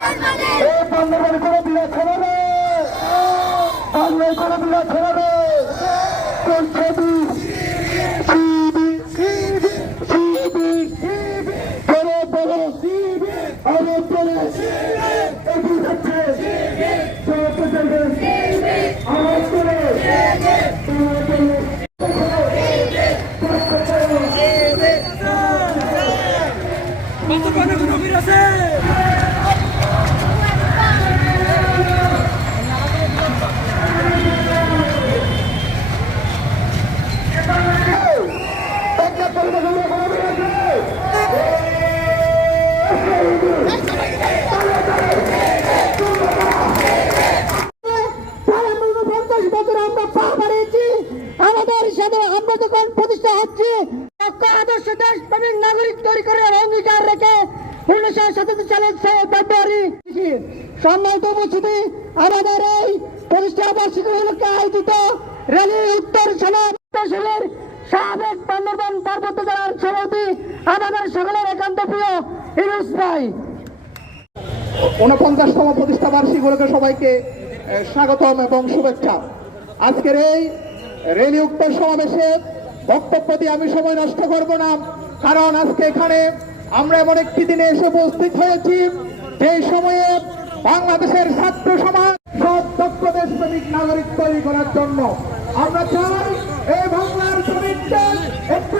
এই বান্দরবান কোনো বিরাট ছড়াবে, বাংলায় কোনো বিরাট ছড়াবে। কোন ছবি আমাদের সাথে আমরা যখন প্রতিষ্ঠা হচ্ছে আদর্শ দেশপ্রেমিক নাগরিক তৈরি করার অঙ্গীকার রেখে 1977 সালের 6 ফেব্রুয়ারি সম্মানিত উপস্থিতি আমাদের এই প্রতিষ্ঠা বার্ষিকী উপলক্ষে আয়োজিত র্যালি উত্তর সেনার সাবেক বান্দরবান পার্বত্য জেলার সভাপতি আমাদের সকলের একান্ত প্রিয় ইউনুস ভাই। 49তম প্রতিষ্ঠা বার্ষিকী উপলক্ষে সবাইকে স্বাগতম এবং শুভেচ্ছা। আজকের এই রেলি উত্তর সমাবেশে বক্তব্য দিয়ে আমি সময় নষ্ট করব না, কারণ আজকে এখানে আমরা এমন একটি দিনে এসে উপস্থিত হয়েছি যে সময়ে বাংলাদেশের ছাত্র সমাজ সব দক্ষ দেশপ্রেমিক নাগরিক তৈরি করার জন্য আমরা চাই এই বাংলার জমিনকে একটি